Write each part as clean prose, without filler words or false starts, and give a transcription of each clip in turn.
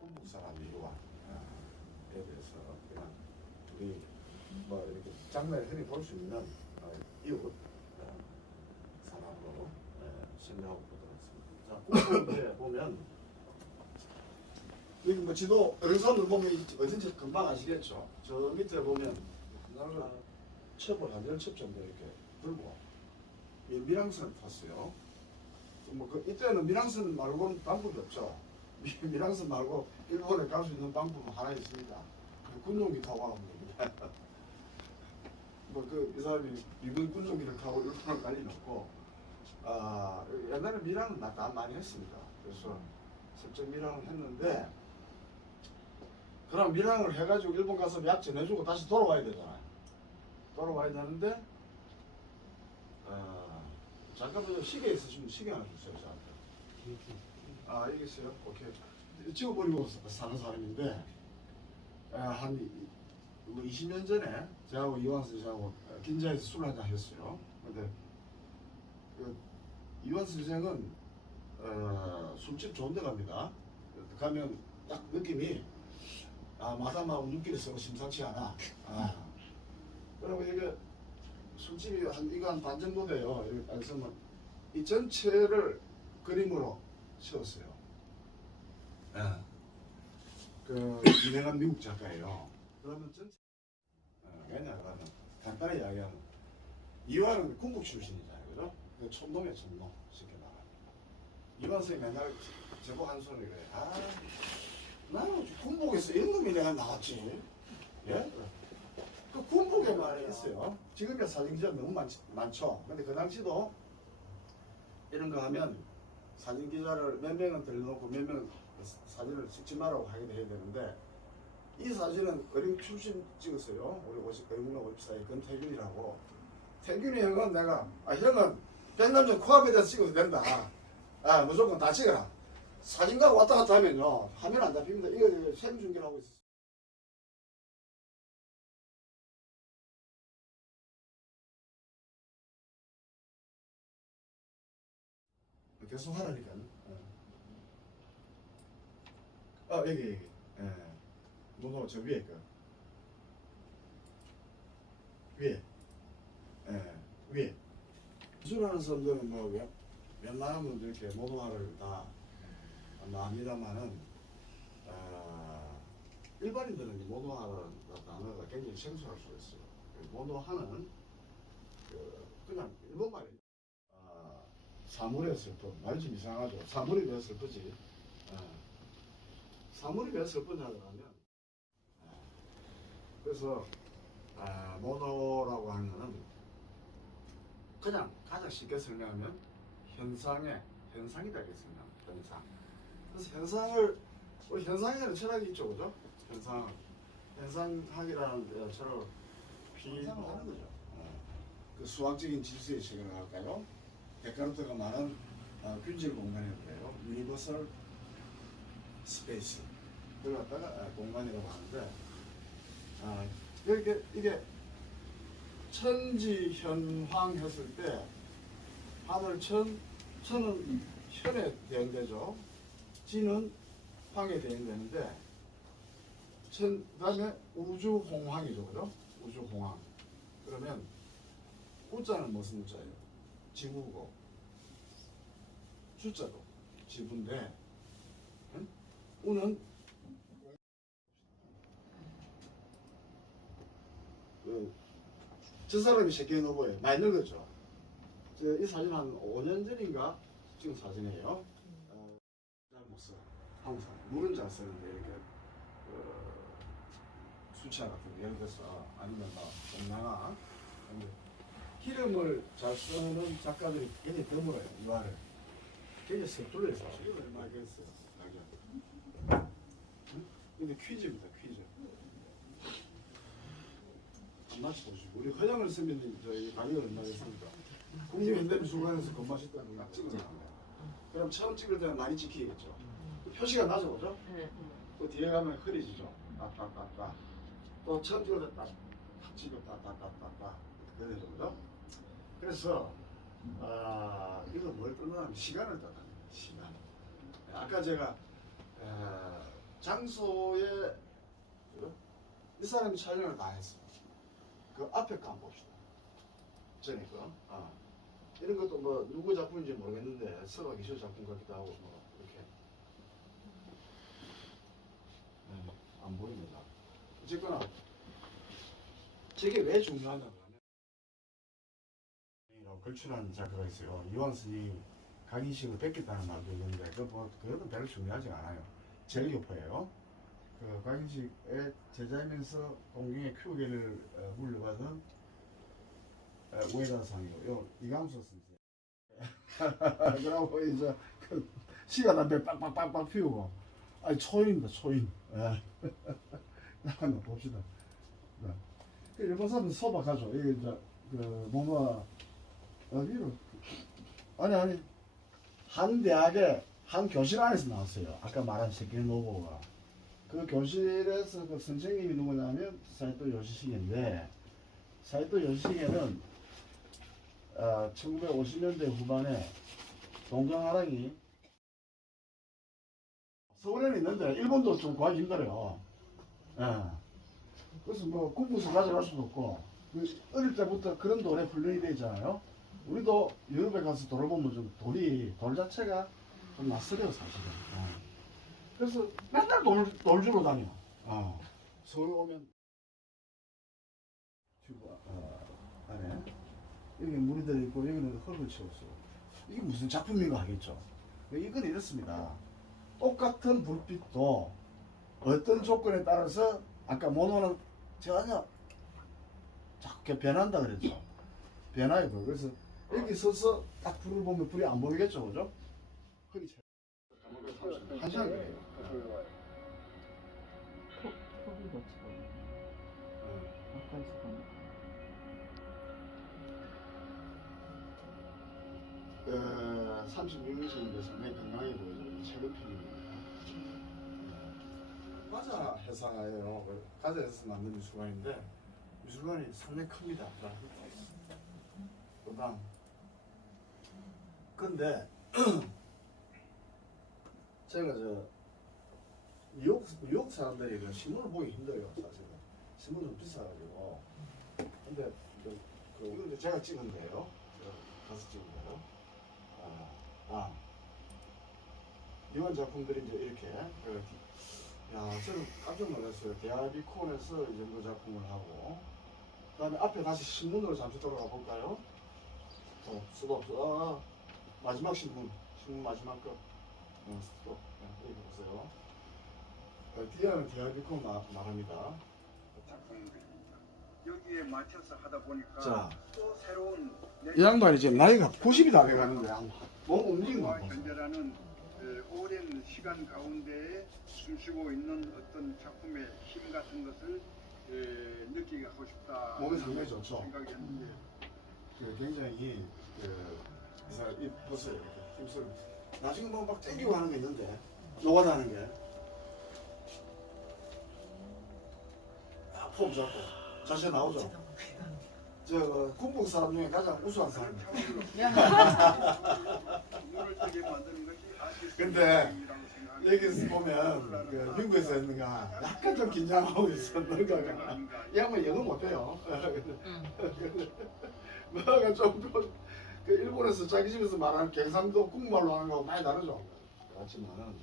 한국 사람이 이와 에 대해서 그냥 우리 뭐 이렇게 장면에 흔히 볼 수 있는 이웃 사람으로 생각하고 보도록 했습니다. 자, 이제 보면 여기 뭐 지도 영상을 보면 어딘지 금방 아시겠죠. 저 밑에 보면 첩을 한 10첩 정도 이렇게 들고 밀항선을 탔어요. 뭐 이때는 밀항선 말고는 방법이 없죠. 밀항선 말고 일본에 갈 수 있는 방법은 하나 있습니다. 군용기 타고 가면 됩니다. 이 사람이 미군 군용기를 타고 일본을 갈 리는 없고, 옛날에 밀항은 다 많이 했습니다. 그래서 슬쩍 밀항을 했는데, 그럼 밀항을 해가지고 일본 가서 약 전해주고 다시 돌아와야 되잖아요. 돌아와야 되는데, 잠깐만요. 시계 있으시면 시계 하나 주세요. 저한테. 여기 있어요? 오케이. 찍어버리고 사는 사람인데, 한 20년 전에 저하고 이완수 씨하고 긴자에서 술 한잔 했어요. 근데 이완수 선생은 술집 좋은 데 갑니다. 가면 딱 느낌이 마담하고 눈길이 서로 심상치 않아. 그리고 이게 술집이 이거 반 정도 돼요. 그래서 이 전체를 그림으로 채웠어요. 그 유명한 미국 작가예요. 그러면 전체 왜냐하면 간단히 이야기하면 이완은 군국 출신이잖아요, 그죠? 그 촌놈이야, 촌놈. 쉽게 말하면 이완 선생이 맨날 제보 한 소리 그래. 나는 군복에서 이런 놈이 내가 나왔지. 예? 그 군복에 말이 있어요. 지금이야 사진기자 너무 많죠. 근데 그 당시도 이런 거 하면 사진기자를 몇 명은 들려놓고 몇 명은 사진을 찍지 말라고 하게 해야 되는데, 이 사진은 어린 출신 찍었어요. 우리 어린군하고 사이 권태균이라고. 태균이 형은 내가 형은 백남정 코앞에다 찍어도 된다. 무조건 다 찍어라. 사진가 왔다 갔다 하면요 화면 안 잡힙니다. 이거 생중계를 하고 있어요. 계속 하라니까. 여기. 뭐저 위에 위에. 위에. 기술하는 사람들은 뭐 웬만하면 이렇게 모노화를 다 합니다만은 일반인들은 모노화라는 단어가 굉장히 생소할 수 있어요. 모노화는 그냥 일본말이에요. 사물의 슬픔. 말이 좀 이상하죠. 사물이 왜 슬프지? 사물이 왜 슬프냐고 하면, 그래서 모노라고 하는 거는 그냥 가장 쉽게 설명하면 현상이다 이렇게 설명합니다. 현상. 그래서 우리 현상이라는 철학이 있죠, 그죠? 현상학이라는 철학을 피하는 거죠. 그 수학적인 질서의 책을 할까요? 데카르트가 말한 균질 공간이라고 해요. 유니버설 스페이스. 그걸 갖다가 공간이라고 하는데, 이게 천지현황 했을 때 하늘천, 천은 현에 대응되죠. 지는 황에 대응되는데, 그 다음에 우주홍황이죠, 그죠? 우주홍황. 그러면 우자는 무슨 우자예요? 지구고, 주자도 지구인데, 응? 우는 저 사람이 새끼 노보예요. 많이 늙었죠. 이 사진 한 5년 전인가 찍은 사진이에요. 잘 못 써. 한국 사람. 물은 잘 쓰는데 이렇게 수채화 같은 거 예를 들어서 아니면 동남아. 이름을 잘 쓰는 작가들이 굉장히 드물어요. 이화를 굉장히 서툴러서 이름을 많이 했어요. 근데 퀴즈입니다. 퀴즈. 맛이 보시고, 우리 허영을 쓰면 저희 가격을 얼마겠습니까? 국립현대미술관에서 건마셨다는 거 찍어놨네요. 그럼 처음 찍을 때는 많이 찍히겠죠. 표시가 나죠, 그죠? 또 뒤에 가면 흐려지죠. 딱딱딱딱. 또 처음 찍을 때 딱 찍고 딱딱딱딱딱 그러죠, 그죠? 그래서 이거 뭘 끊으면 시간을 따다는 시간. 아까 제가 장소에 이 사람이 촬영을 다 했어. 그 앞에 거 한번 봅시다. 전에 거. 이런 것도 뭐 누구 작품인지 모르겠는데 서가 기술 작품 같기도 하고 뭐 이렇게 안 보입니다. 어쨌거나 저게 왜 중요하냐면 걸출하는 작가가 있어요. 이완 스님이 강인식을 뺏겼다는 말도 있는데 그거는 별로 중요하지 않아요. 제일 교포예요. 그 강인식의 제자이면서 공경의 큐계를 물려받은 우에다상이고 이강수 선생. 그러고 이제 그 시가 담배 빡빡빡빡 피우고 아니 초인입니다 초인. 한번 봅시다. 그 일본 사람은 소박하죠. 이게 이제 그 뭔가 위로 아니 한 대학의 한 교실 안에서 나왔어요. 아까 말한 세계 노고가 그 교실에서 그 선생님이 누구냐면 사이토 요시시게인데 사이토 요시시게는 1950년대 후반에 동경하랑이 서울에는 있는데 일본도 좀 구하기 힘들어요. 그래서 뭐 공부서 가져갈 수도 없고 어릴 때부터 그런 돌에 훈련이 되잖아요. 우리도 유럽에 가서 돌을 보면 좀 돌 자체가 좀 낯설어요 사실은. 그래서 맨날 돌 주러 다녀. 서울 오면 안에 여기 물이 들어있고 여기는 흙을 채웠어. 이게 무슨 작품인가 하겠죠. 이건 이렇습니다. 똑같은 불빛도 어떤 조건에 따라서 아까 모노는 전혀 자꾸 변한다 그랬죠. 변화요. 그래서 여기 서서 딱 불을 보면 불이 안 보이겠죠, 그죠? 흙이 채. 한 시간 그래요. 턱이 거치거든요. 가까이서 보니까. 36인승인데 상당히 건강해 보이죠. 이 최근 편입니다. 과자 회사예요. 과자 회사에서 만든 미술관인데 미술관이 상당히 큽니다. 그다음 근데 제가 미국 사람들이 신문을 보기 힘들어요. 사실은 신문 좀 비싸가지고. 근데 이건 이제 제가 찍은 거예요. 제가 가서 찍은 거예요. 이런 작품들이 이제 이렇게 저는 깜짝 놀랐어요. 대하비콘에서 이 정도 작품을 하고 그 다음에 앞에 다시 신문으로 잠시 돌아가 볼까요? 수도 없어. 마지막 신문 마지막 거 스톱. 이렇게 보세요. 뒤에는 대하비콘 말합니다. 여기에 맞춰서 하다 보니까 자, 또 새로운 이 양반이 지금 나이가 90이 다 돼가는데 몸 움직이는 거 와 보세요. 현재라는 오랜 시간 가운데 숨쉬고 있는 어떤 작품의 힘 같은 것을 느끼게 하고 싶다. 몸이 상당히 좋죠. 생각이 했는데 굉장히 이 사람 이 보세요. 이렇게 힘쓰. 나중에 뭐 막 땡기고 하는 게 있는데 노가다 하는 게. 폼 잡고 자세 나오죠. 저 군복 사람 중에 가장 우수한 사람. 눈을 뜨게 만드는 것이 근데 여기서 보면 그 미국에서 했는가 약간 좀 긴장하고 있었는가. 이 양반 영어 못해요. 뭐가 좀 그 일본에서 자기 집에서 말하는 경상도 국말로 하는 거하고 많이 다르죠. 그렇지만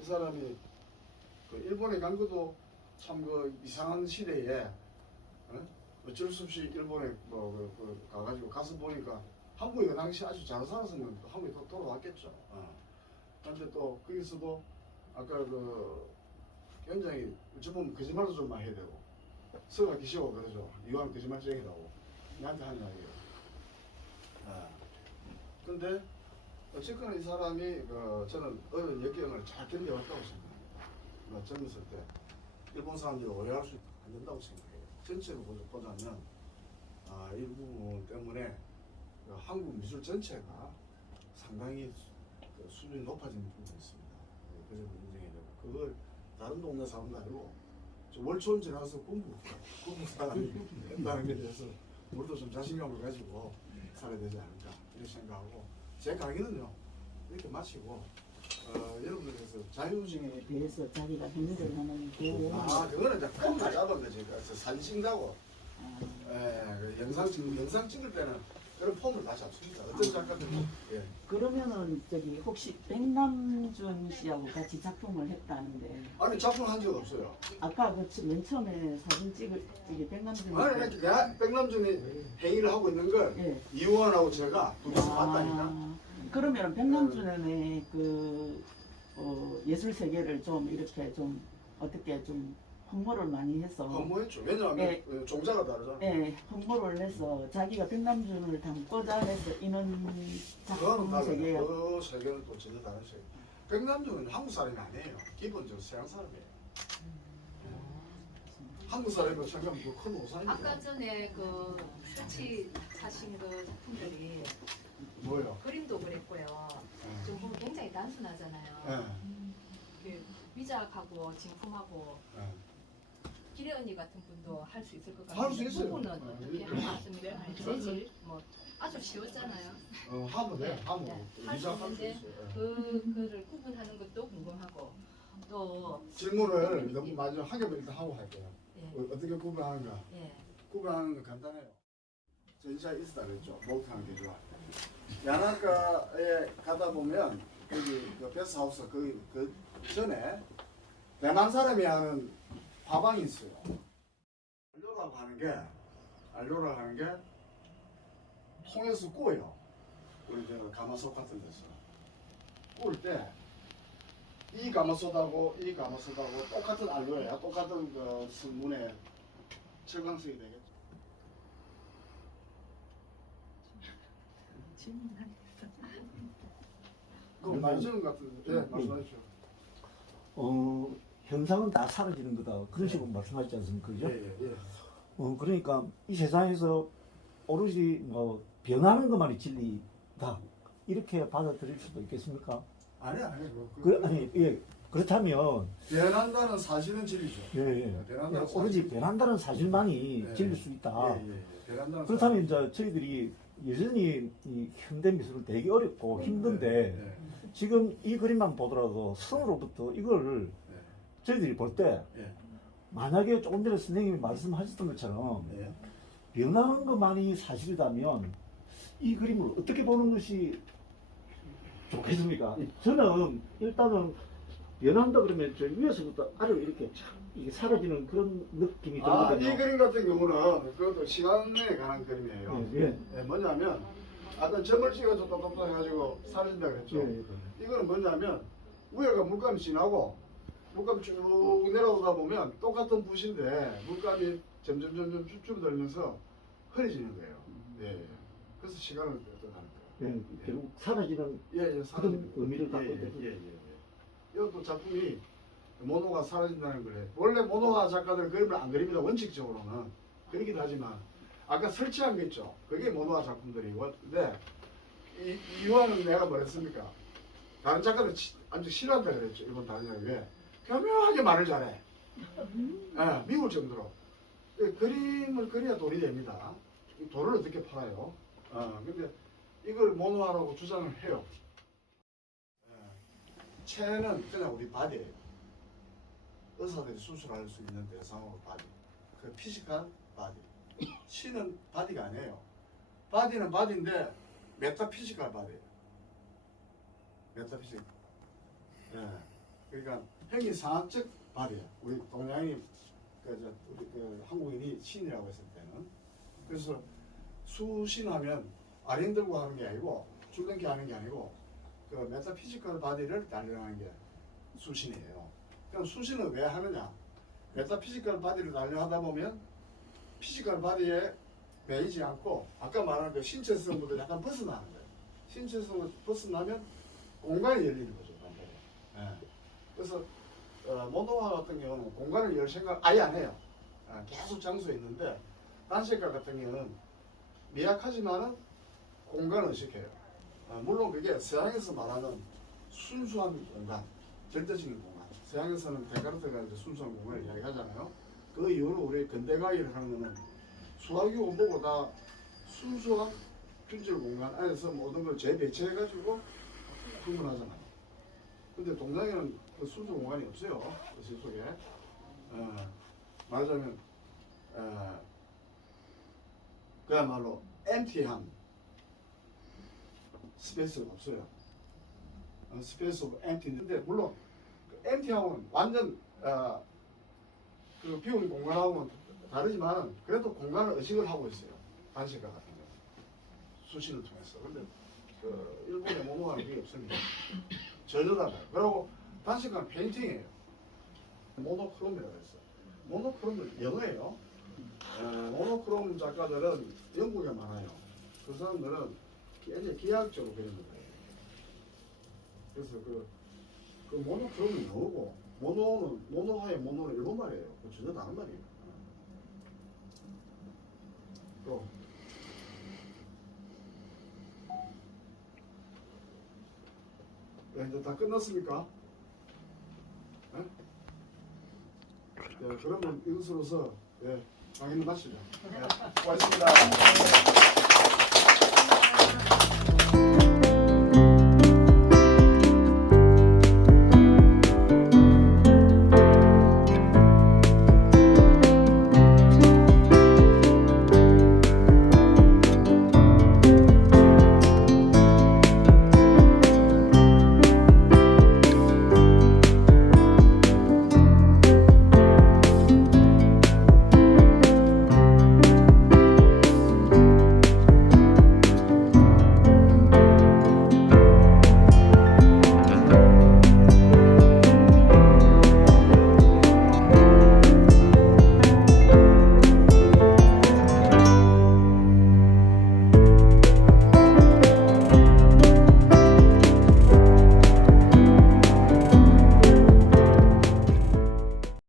이 사람이 그 일본에 간 것도 참 그 이상한 시대에 어쩔 수 없이 일본에 가가지고 가서 보니까 한국이 그 당시 아주 잘 살았으면 한국에 또 돌아왔겠죠. 그런데 또 거기서도 아까 굉장히 어찌 보면 거짓말도 좀 많이 해야 되고 서가 기시고 그러죠. 이왕 거짓말쟁이라고 나한테 하는 이야기예요. 근데 어쨌거나 이 사람이 저는 어려운 역경을 잘 견뎌왔다고 생각해요. 젊었을 때 일본 사람들이 오해할 수 안 된다고 생각해요. 전체로 보자면 이 부분 때문에 한국 미술 전체가 상당히 그 수준이 높아지는 부분이 있습니다. 그 점을 인정해야 되고 그걸 다른 동네 사람도 아니고 월촌 지나서 공부 사람이 했다는 게 대해서 우리도 좀 자신감을 가지고 살아야 되지 않을까 이렇게 생각하고 제 강의는요 이렇게 마치고 여러분들께서 자유주의 대해서 자기가 행동을 하는 그거는 이제 폼을 잡은 거지. 그래서 사진 찍는다고 그 영상 찍을 때는 그런 폼을 다 잡습니다. 어떤 작가들은 예. 그러면은 저기 혹시 백남준 씨하고 같이 작품을 했다는데 아니 작품 한 적 없어요. 아까 그 맨 처음에 사진 찍을 저기 백남준 아니 내가 백남준이 행위를 하고 있는 걸 예. 이우환하고 제가 둘이서 봤다니까. 그러면 백남준의 그 예술 세계를 좀 이렇게 좀 어떻게 좀 홍보를 많이 해서 허무했죠. 왜냐하면 예. 종자가 다르잖아. 예, 홍보를 해서 자기가 백남준을 담고자 해서 이런 그거는 작품 다르죠. 세계에 그 세계는 또 전혀 다른 세계. 백남준은 한국 사람이 아니에요. 기본적으로 서양 사람이에요. 한국 사람이라고 생각하면 그 큰 오산이에요. 아까 전에 그 설치 하신 그 작품들이 뭐요? 그림도 그랬고요. 좀 보면 굉장히 단순하잖아요. 예. 그 미작하고 진품하고 기래 언니 같은 분도 할 수 있을 것 같아요. 할 수 있어요. 부분은 어떻게 할 것 같습니까? 아니, 재질 뭐 아주 쉬웠잖아요. 하면 돼. 하면 네, 할수 이자 할수 있는데 있어요. 그거를 구분하는 것도 궁금하고 또 질문을 너무 마지막 한 개만 일단 하고 할게요. 예, 어떻게 구분하는가? 예. 구분하는 건 간단해요. 전시가 있었다 그랬죠. 목욕하는 게 좋아. 야나가에 가다 보면 여기 그 베스하우스 그 전에 대만 사람이 하는 화방이 있어요. 알료라고 하는 게 통에서 구워요. 우리 저 가마솥 같은 데서 구울 때 이 가마솥하고 이 가마솥하고 똑같은 알료예요. 똑같은 그 문에 철광석이 되겠죠. 그거 말씀 같은데 말씀하십시오. 현상은 다 사라지는 거다. 그런 식으로 말씀하시지 않습니까? 그죠? 예. 그러니까 이 세상에서 오로지 뭐 변하는 것만이 진리다. 이렇게 받아들일 수도 있겠습니까? 아니 예. 그렇다면, 변한다는 사실은 진리죠. 예. 변한다는 오로지 변한다는 사실만이 예. 진릴 수 있다. 변한다는 그렇다면 이제 저희들이 여전히 이 현대 미술은 되게 어렵고 힘든데, 지금 이 그림만 보더라도 성으로부터 이걸 저희들이 볼 때, 만약에 조금 전에 선생님이 말씀하셨던 것처럼 변하는 것만이 사실이라면 이 그림을 어떻게 보는 것이 좋겠습니까? 저는 일단은 변한다 그러면 저 위에서부터 아래로 이렇게 이게 사라지는 그런 느낌이 들거든요. 이 그림 같은 경우는 그것도 시간에 관한 그림이에요. 예. 뭐냐면 아까 점을 찍어서 똑똑똑 해가지고 사라진다 그랬죠. 이거는 뭐냐면 위에가 물감이 진하고 물감이 쭉 내려오다 보면 똑같은 붓인데 물감이 점점 줄어들면서 흐려지는 거예요. 그래서 시간을 어떡하는 거예요. 결국 사라지는 그런 그런 의미를 갖고 있거든요. 이것도 작품이 모노가 사라진다는 거래. 원래 모노화 작가들 그림을 안 그립니다. 원칙적으로는 그리긴 하지만 아까 설치한 게 있죠. 그게 모노화 작품들이고. 근데 이유화는 내가 뭐랬습니까? 다른 작가들 아주 싫어한다 그랬죠. 일본 다른 작가 왜? 교묘하게 말을 잘해. 미울 정도로. 그림을 그려야 돈이 됩니다. 돈을 어떻게 팔아요? 근데 이걸 모노화라고 주장을 해요. 체는 그냥 우리 바디예요. 의사들이 수술할 수 있는 대상으로 바디. 그 피지컬 바디. 치는 바디가 아니에요. 바디는 바디인데 메타피지컬 바디예요. 메타피지컬. 그러니까 형이상학적 바디예요. 우리 동양이 우리 한국인이 신이라고 했을 때는. 그래서 수신하면 아령 들고 하는 게 아니고 줄넘기 하는 게 아니고 그 메타피지컬 바디를 단련하는 게 수신이에요. 그럼 수신은 왜 하느냐? 메타피지컬 바디를 단련하다 보면 피지컬 바디에 매이지 않고 아까 말한 그 신체성부터 약간 벗어나는 거예요. 신체성을 벗어나면 공간이 열리는 거죠. 그래서 모노화 같은 경우는 공간을 열 생각 아예 안 해요. 계속 장소에 있는데 단색깔 같은 경우는 미약하지만은 공간을 시켜요. 물론 그게 서양에서 말하는 순수한 공간, 절대적인 공간. 서양에서는 데카르트가 이제 순수한 공간을 이야기하잖아요. 그 이후로 우리 근대과학을 하는 거는 수학이 원보다 순수한 균질 공간 안에서 모든 걸 재배치해가지고 구분하잖아요. 근데 동양에는 그 순수 공간이 없어요. 의식 속에. 말하자면 그야말로 empty한 스페이스가 없어요. 스페이스 오브 empty인데 물론 그 empty함은 완전 그 비운 공간하고는 다르지만 그래도 공간을 의식을 하고 있어요. 단식과 같은 거 수신을 통해서. 근데 그 일본에 모노하는 게 없습니다. 전혀 달라요. 그리고 단식과는 페인팅이에요. 모노크롬이라고 했어요. 모노크롬은 영어예요. 모노크롬 작가들은 영국에 많아요. 그 사람들은 굉장히 기하학적으로 그리는 거예요. 그래서 그 모노크롬은 영어고 모노하의 모노는 일본 말이에요. 그 전혀 다른 말이에요. 또 네, 이제 다 끝났습니까? 네? 네, 그러면 이것으로서 강의는 마치죠. 네, 고맙습니다.